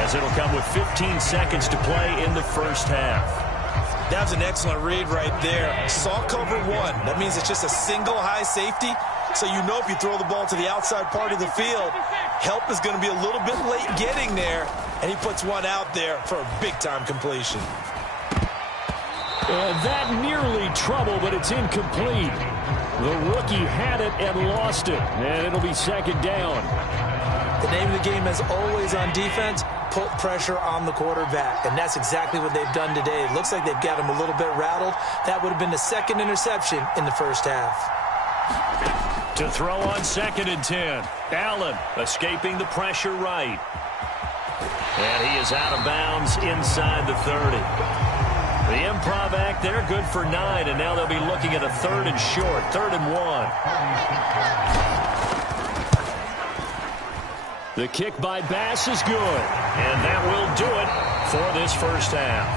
as it'll come with 15 seconds to play in the first half. That was an excellent read right there. Saw cover 1. That means it's just a single high safety. So you know if you throw the ball to the outside part of the field, help is going to be a little bit late getting there. And he puts one out there for a big-time completion. And that nearly trouble, but it's incomplete. The rookie had it and lost it, and it'll be 2nd down. The name of the game is always on defense, put pressure on the quarterback, and that's exactly what they've done today. It looks like they've got him a little bit rattled. That would have been the 2nd interception in the first half. To throw on 2nd and 10, Allen escaping the pressure right. And he is out of bounds inside the 30. The improv act there, good for 9, and now they'll be looking at a 3rd and short, 3rd and 1. The kick by Bass is good, and that will do it for this first half.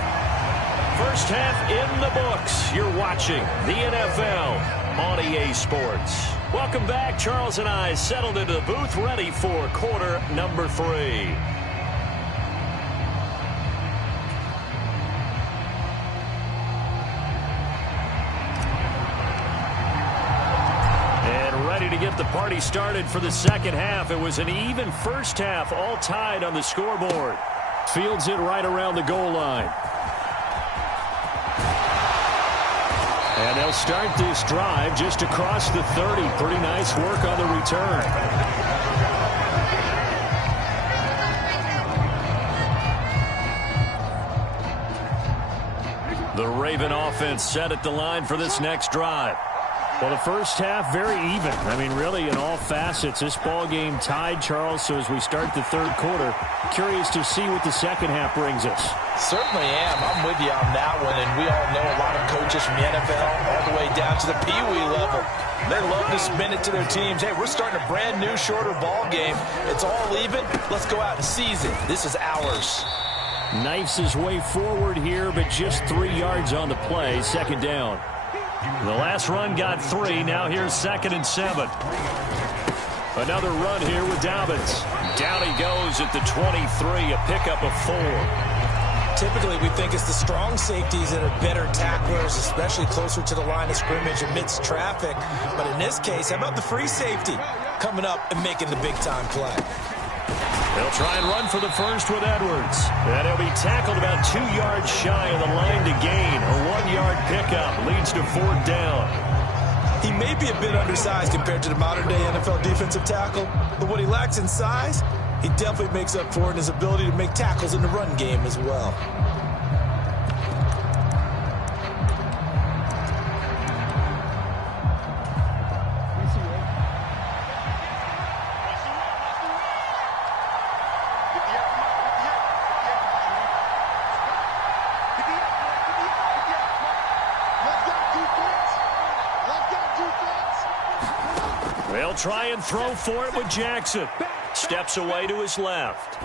First half in the books. You're watching the NFL on EA Sports. Welcome back. Charles and I settled into the booth, ready for quarter number 3. Ready to get the party started for the second half. It was an even first half, all tied on the scoreboard. Fields it right around the goal line. And they'll start this drive just across the 30. Pretty nice work on the return. The Raven offense set at the line for this next drive. Well, the first half, very even. I mean, really, in all facets, this ball game tied, Charles. So as we start the third quarter, curious to see what the second half brings us. Certainly am. I'm with you on that one. And we all know a lot of coaches from the NFL all the way down to the Pee-wee level. They love to spin it to their teams. Hey, we're starting a brand new, shorter ball game. It's all even. Let's go out and seize it. This is ours. Knifes his way forward here, but just 3 yards on the play. Second down. The last run got 3. Now here's 2nd and 7. Another run here with Dobbins. Down he goes at the 23, a pickup of 4. Typically, we think it's the strong safeties that are better tacklers, especially closer to the line of scrimmage amidst traffic. But in this case, how about the free safety coming up and making the big-time play? They'll try and run for the first with Edwards. And he'll be tackled about 2 yards shy of the line to gain. A 1-yard pickup leads to 4th down. He may be a bit undersized compared to the modern-day NFL defensive tackle, but what he lacks in size, he definitely makes up for it in his ability to make tackles in the run game as well. They'll try and throw for it with Jackson. Steps away to his left.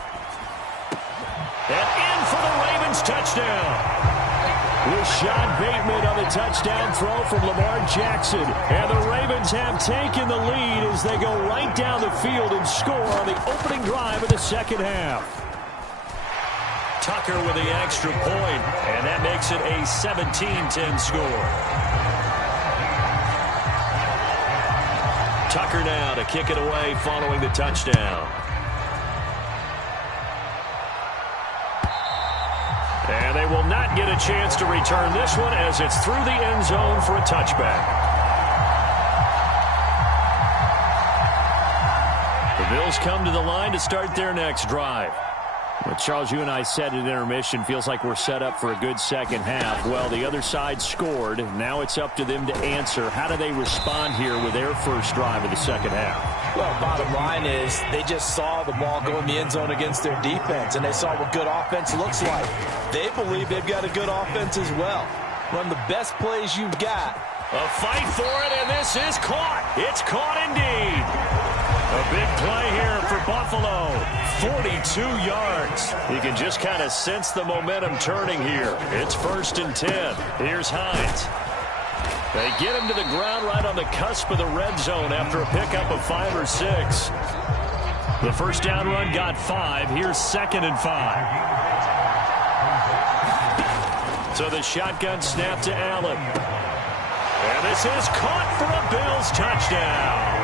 And in for the Ravens touchdown. Rashad Bateman on the touchdown throw from Lamar Jackson. And the Ravens have taken the lead as they go right down the field and score on the opening drive of the second half. Tucker with the extra point, and that makes it a 17-10 score. Tucker now to kick it away following the touchdown. And they will not get a chance to return this one as it's through the end zone for a touchback. The Bills come to the line to start their next drive. Well, Charles, you and I said at intermission, feels like we're set up for a good second half. Well, the other side scored. Now it's up to them to answer. How do they respond here with their first drive of the second half? Well, bottom line is they just saw the ball go in the end zone against their defense, and they saw what good offense looks like. They believe they've got a good offense as well. Run the best plays you've got. A fight for it, and this is caught. It's caught indeed. A big play here for Buffalo. 42 yards. You can just kind of sense the momentum turning here. It's 1st and 10. Here's Hines. They get him to the ground right on the cusp of the red zone after a pickup of 5 or 6. The first down run got 5. Here's 2nd and 5. So the shotgun snap to Allen. And this is caught for a Bills touchdown.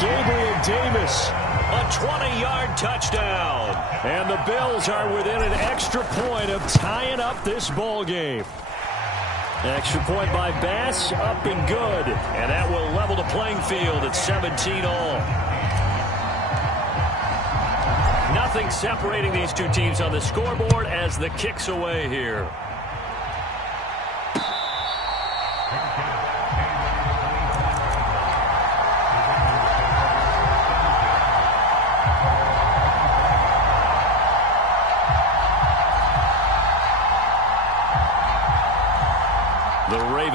Gabriel Davis, a 20-yard touchdown. And the Bills are within an extra point of tying up this ball game. Extra point by Bass, up and good. And that will level the playing field at 17-all. Nothing separating these two teams on the scoreboard as the kick's away here.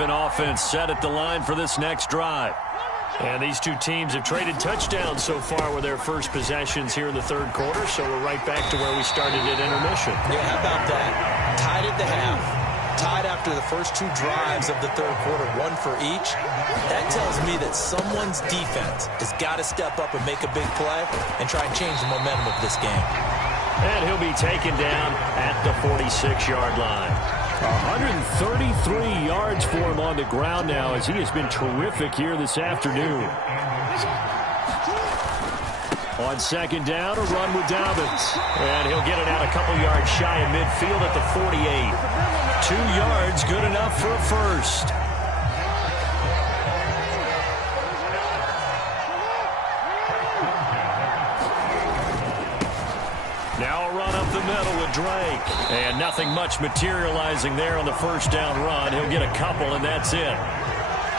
Offense set at the line for this next drive. And these two teams have traded touchdowns so far with their first possessions here in the third quarter, so we're right back to where we started at intermission. Yeah, how about that? Tied at the half, tied after the first 2 drives of the third quarter, 1 for each. That tells me that someone's defense has got to step up and make a big play and try and change the momentum of this game. And he'll be taken down at the 46-yard line. 133 yards for him on the ground now as he has been terrific here this afternoon. On second down, a run with Dobbins. And he'll get it out a couple yards shy of midfield at the 48. 2 yards, good enough for a first. Now a run up the middle with Drake. And nothing much materializing there on the first down run. He'll get a couple, and that's it.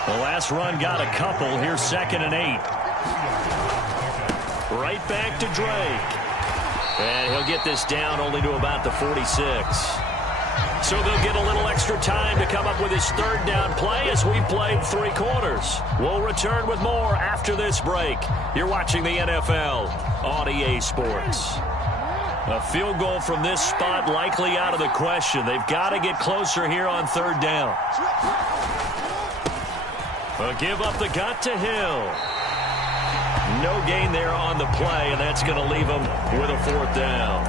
The last run got a couple. Here's 2nd and 8. Right back to Drake. And he'll get this down only to about the 46. So they'll get a little extra time to come up with his third down play as we played 3 quarters. We'll return with more after this break. You're watching the NFL on EA Sports. A field goal from this spot likely out of the question. They've got to get closer here on third down. A give up the gut to Hill. No gain there on the play, and that's going to leave him with a 4th down.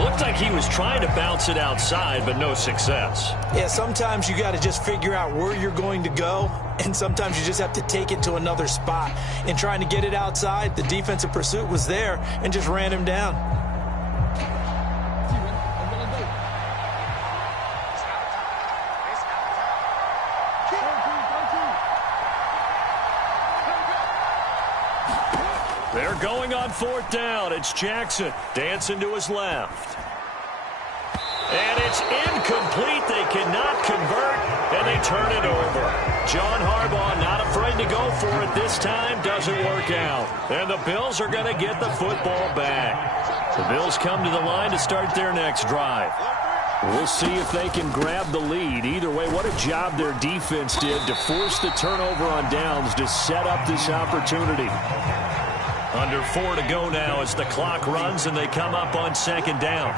Looked like he was trying to bounce it outside, but no success. Yeah, sometimes you got to just figure out where you're going to go, and sometimes you just have to take it to another spot. In trying to get it outside, the defensive pursuit was there and just ran him down. They're going on 4th down. It's Jackson dancing to his left. And it's incomplete. They cannot convert, and they turn it over. John Harbaugh not afraid to go for it this time. Doesn't work out. And the Bills are going to get the football back. The Bills come to the line to start their next drive. We'll see if they can grab the lead. Either way, what a job their defense did to force the turnover on downs to set up this opportunity. Under 4 to go now as the clock runs and they come up on 2nd down.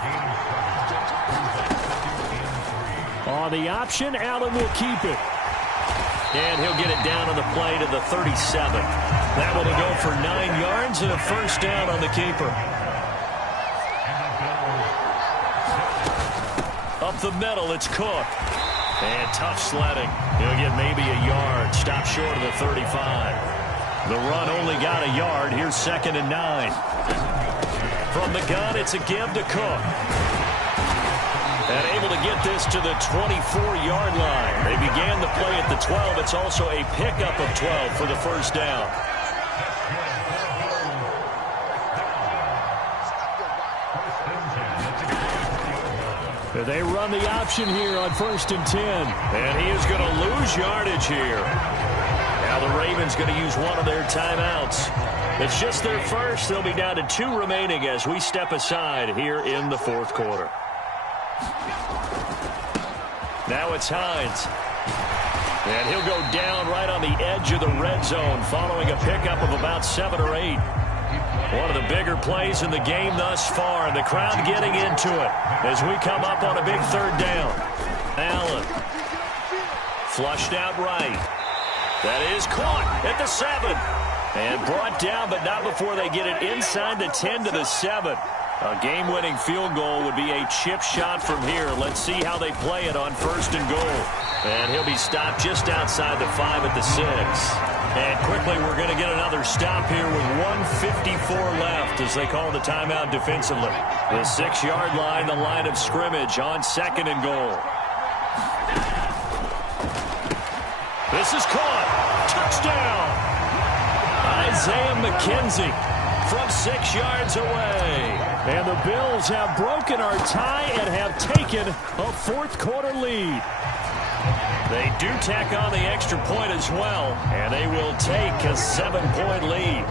On the option, Allen will keep it. And he'll get it down on the play to the 37. That one will go for 9 yards and a first down on the keeper. Up the middle, it's Cook. And tough sledding. He'll get maybe a yard. Stop short of the 35. The run only got a yard. Here's 2nd and 9. From the gun, it's a give to Cook. And able to get this to the 24-yard line. They began the play at the 12. It's also a pickup of 12 for the first down. They run the option here on 1st and 10. And he is going to lose yardage here. Now the Ravens going to use one of their timeouts. It's just their first. They'll be down to 2 remaining as we step aside here in the 4th quarter. Now it's Hines. And he'll go down right on the edge of the red zone following a pickup of about 7 or 8. One of the bigger plays in the game thus far, and the crowd getting into it as we come up on a big 3rd down. Allen flushed out right. That is caught at the 7. And brought down, but not before they get it inside the 10 to the 7. A game-winning field goal would be a chip shot from here. Let's see how they play it on 1st and goal. And he'll be stopped just outside the 5 at the 6. And quickly, we're going to get another stop here with 1:54 left as they call the timeout defensively. The 6-yard line, the line of scrimmage on 2nd and goal. This is caught. Touchdown. Isaiah McKenzie from 6 yards away. And the Bills have broken our tie and have taken a 4th quarter lead. They do tack on the extra point as well, and they will take a 7-point lead.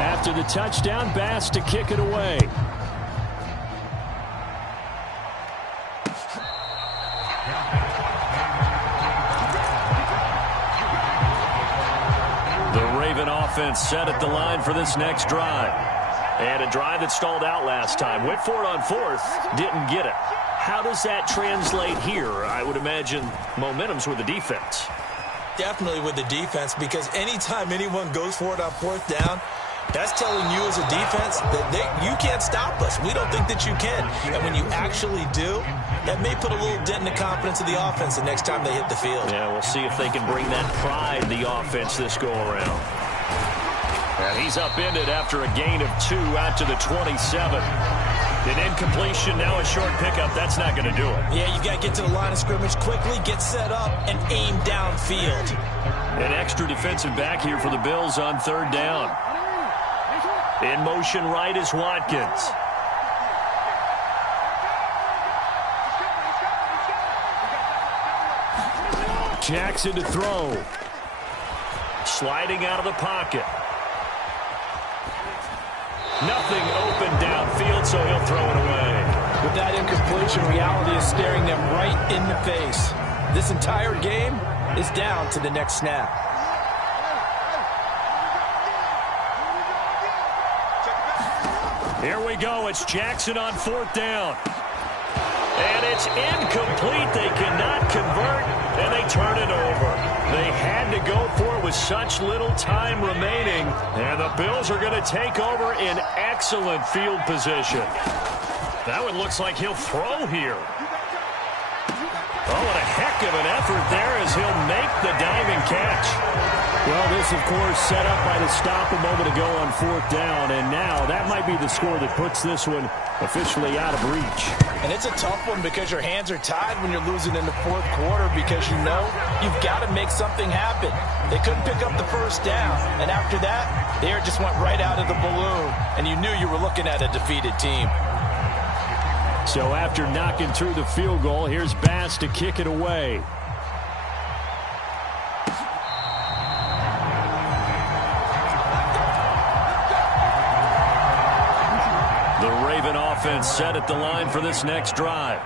After the touchdown, Bass to kick it away. Offense set at the line for this next drive. And a drive that stalled out last time. Went for it on 4th, didn't get it. How does that translate here? I would imagine momentum's with the defense. Definitely with the defense, because anytime anyone goes for it on 4th down, that's telling you as a defense that you can't stop us. We don't think that you can. And when you actually do, that may put a little dent in the confidence of the offense the next time they hit the field. Yeah, we'll see if they can bring that pride, the offense, this go-around. And he's upended after a gain of 2 out to the 27. An incompletion, now a short pickup. That's not going to do it. Yeah, you got to get to the line of scrimmage quickly, get set up, and aim downfield. An extra defensive back here for the Bills on 3rd down. In motion right is Watkins. Jackson to throw. Sliding out of the pocket. Nothing open downfield, so he'll throw it away. With that incompletion, reality is staring them right in the face. This entire game is down to the next snap. Here we go. It's Jackson on 4th down. And it's incomplete. They cannot convert, and they turn it over. They had to go for it with such little time remaining, and the Bills are going to take over in excellent field position. That one looks like he'll throw here. Oh, what a heck of an effort there as he'll make the diving catch. Well, this, of course, set up by the stop a moment ago on 4th down, and now that might be the score that puts this one officially out of reach. And it's a tough one because your hands are tied when you're losing in the 4th quarter because you know you've got to make something happen. They couldn't pick up the 1st down, and after that, the air just went right out of the balloon, and you knew you were looking at a defeated team. So after knocking through the field goal, here's Bass to kick it away. The Raven offense set at the line for this next drive.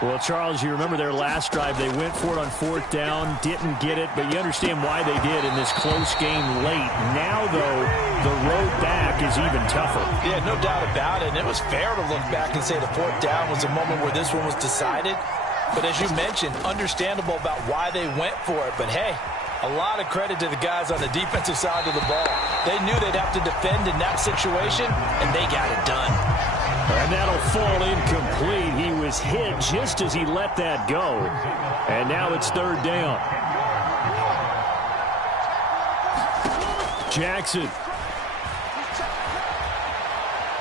Well, Charles, you remember their last drive. They went for it on 4th down, didn't get it, but you understand why they did in this close game late. Now, though, the road back is even tougher. Yeah, no doubt about it. And it was fair to look back and say the 4th down was the moment where this one was decided. But as you mentioned, understandable about why they went for it. But, hey, a lot of credit to the guys on the defensive side of the ball. They knew they'd have to defend in that situation, and they got it done. And that'll fall incomplete. He was hit just as he let that go. And now it's 3rd down. Jackson.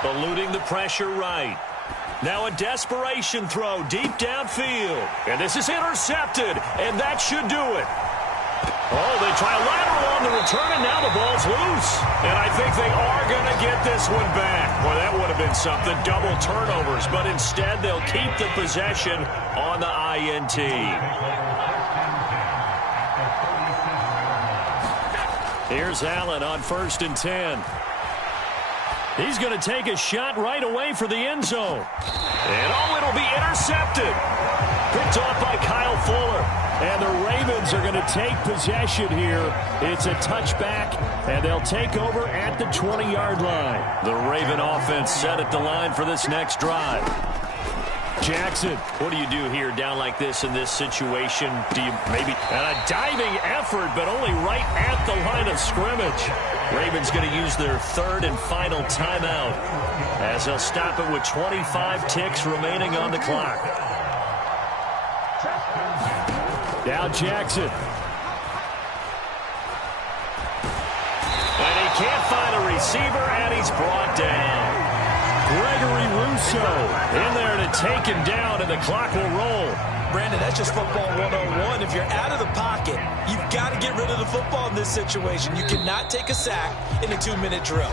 Eluding the pressure right. Now a desperation throw deep downfield. And this is intercepted, and that should do it. Oh, they try a lateral on the return, and now the ball's loose. And I think they are going to get this one back. Boy, that would have been something, double turnovers. But instead, they'll keep the possession on the INT. Here's Allen on 1st and 10. He's going to take a shot right away for the end zone. And it'll be intercepted. Picked off by Kyle Fuller. And the Ravens are going to take possession here. It's a touchback, and they'll take over at the 20-yard line. The Raven offense set at the line for this next drive. Jackson. What do you do here down like this in this situation? Do you maybe... And a diving effort, but only right at the line of scrimmage. Ravens going to use their 3rd and final timeout as they'll stop it with 25 ticks remaining on the clock. Now Jackson. And he can't find a receiver, and he's brought down. Gregory Rousseau in there to take him down, and the clock will roll. Brandon, that's just football 101. If you're out of the pocket, you've got to get rid of the football in this situation. You cannot take a sack in a 2-minute drill.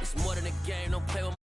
It's more than a game, don't play with